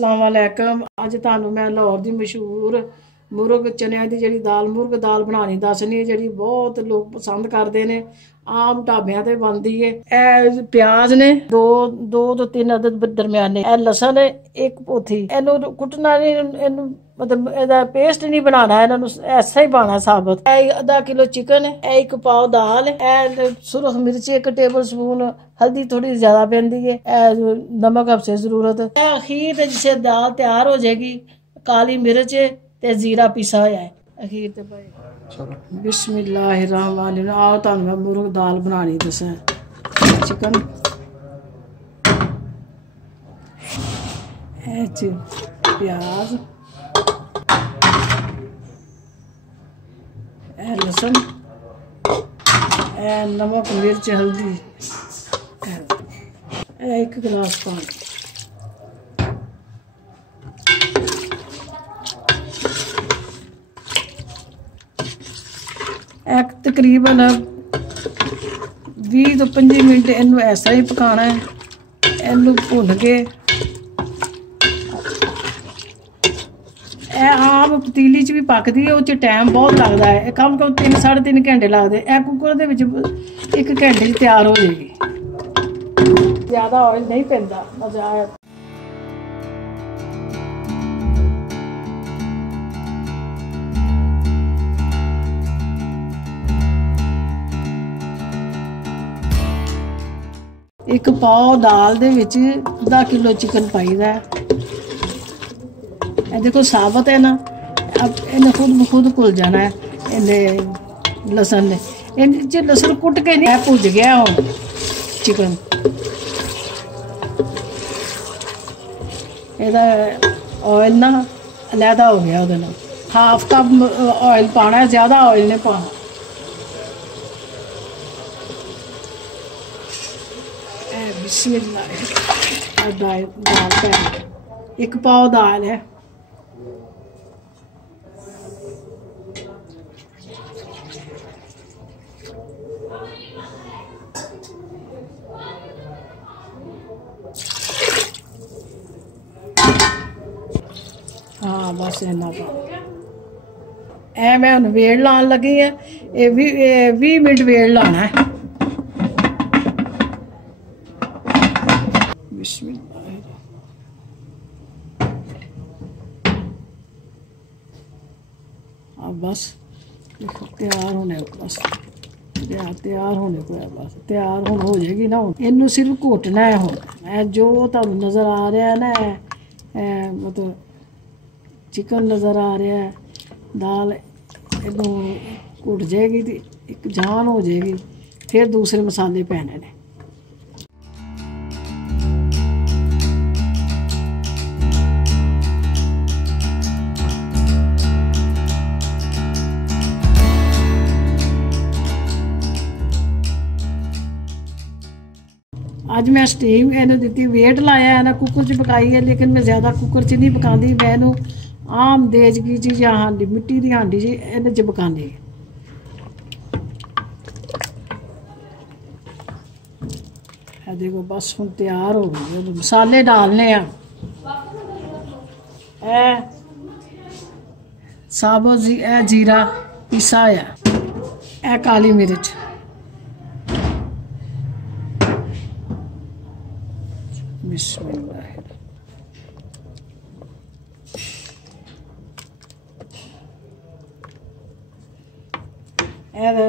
अस्सलाम वालेकुम। अज तुहानू मैं लाहौर की मशहूर मुर्ग चनिया की जी मुर्ग दाल बनानी दसनी जी बहुत लोग पसंद करते हैं। आम ढाबियां ते बनती है। ए प्याज ने दो दो तो तीन अदद दरमियाने, ए लसन है एक पोथी। इनू कुटना नहीं, इनू मतलब एदा पेस्ट नहीं बनाना, इन्होंने ऐसा ही पाना साबत। आधा किलो चिकन है, एक पाव दाल है, सुरख मिर्च एक टेबल स्पून, हल्दी थोड़ी ज्यादा पैंदी है, नमक हफ्से जरूरत है। अखीर जिसे दाल तैयार हो जाएगी, काली मिर्च ते जीरा पिसा होया है अखीर ते भाई। बिस्मिल्लाहिर्रहमानिर्रहीम। आओ तुहानू मैं मुर्ग दाल बनानी दसां। चिकन प्याज लसन नमक मिर्च हल्दी एक गिलास पानी। एक तकरीबन 20 तो 25 मिनट इनू ऐसा ही पकाना है। इनू भुन के आम पतीली च भी पकदी है, उस टाइम बहुत लगता है, कम से कम 3 साढ़े 3 घंटे लगते। ए कुकर दे विच 1 घंटे तैयार हो जाएगी। ज़्यादा ऑयल नहीं पैंदा, मजा आया। एक पाव दाल दे विच आधा किलो चिकन पाईदा है। देखो साबत है ना, अब इन्हें खुद ब खुद घुल जाना है। इन्हें लसन ने इन लसन कुट के नहीं भुज गया हो चिकन। ਇਹਦਾ ऑयल ना अलहदा हो गया, ਉਹਦੇ ਨਾਲ हाफ कप ऑयल पाना है, ज़्यादा ऑयल नहीं पाना। दाल एक पाव दाल है। हाँ बस इन्ना ए मैं हुण वेड़ लान लगी है। 20 मिनट वेड़ लाना है। अब बस तैयार होने को, बस तैयार होने को है, बस तैयार हो जाएगी ना। इनू सिर्फ घोटना है। हुण जो तुहानू नज़र आ रहा है ना, मतलब चिकन नज़र आ रहा है, दाल इनू घुट जाएगी तो एक जान हो जाएगी, फिर दूसरे मसाले पैने ने। अज मैं स्टीम इन्हें दी, वेट लाया है ना, कुकर च पकाई है, लेकिन मैं ज़्यादा कुकर च नहीं पकाती। मैं इनू आम देजगी च या हांडी मिट्टी की हांडी जी इन्हें च पकानी। देखो बस हुण तैयार हो गई। मसाले डालने हैं। साबुत जीरा पिसा है, काली मिर्च, बिस्मिल्लाह,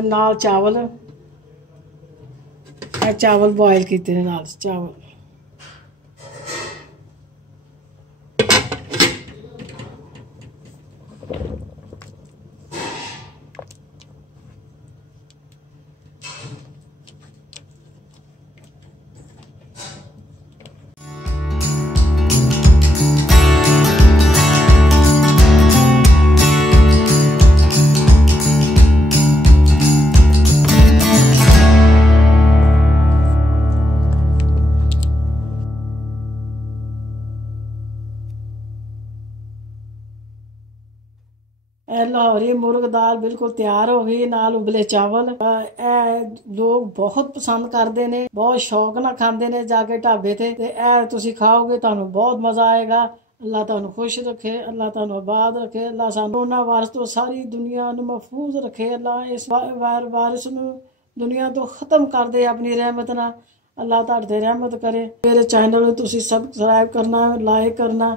नाल चावल, चावल बॉयल किए ने, नाल चावल। लाहौरी मुर्ग दाल बिल्कुल तैयार हो गई, नाल उबले चावल। लोग बहुत पसंद करते हैं, बहुत शौक नाल खाते हैं जाके ढाबे ते। तुसीं खाओगे, तुहानूं बहुत मज़ा आएगा। अल्लाह तुहानू खुश रखे, अल्लाह तुहानू आबाद रखे, अल्लाह सानू कोरोना वायरस तो सारी दुनिया नू महफूज रखे। अल्लाह इस वायरस नू दुनिया तो खत्म कर दे अपनी रहमत नाल। अल्लाह तुहाडे ते रहमत करे। मेरे चैनल नू तुसीं सबसक्राइब करना, लाइक करना।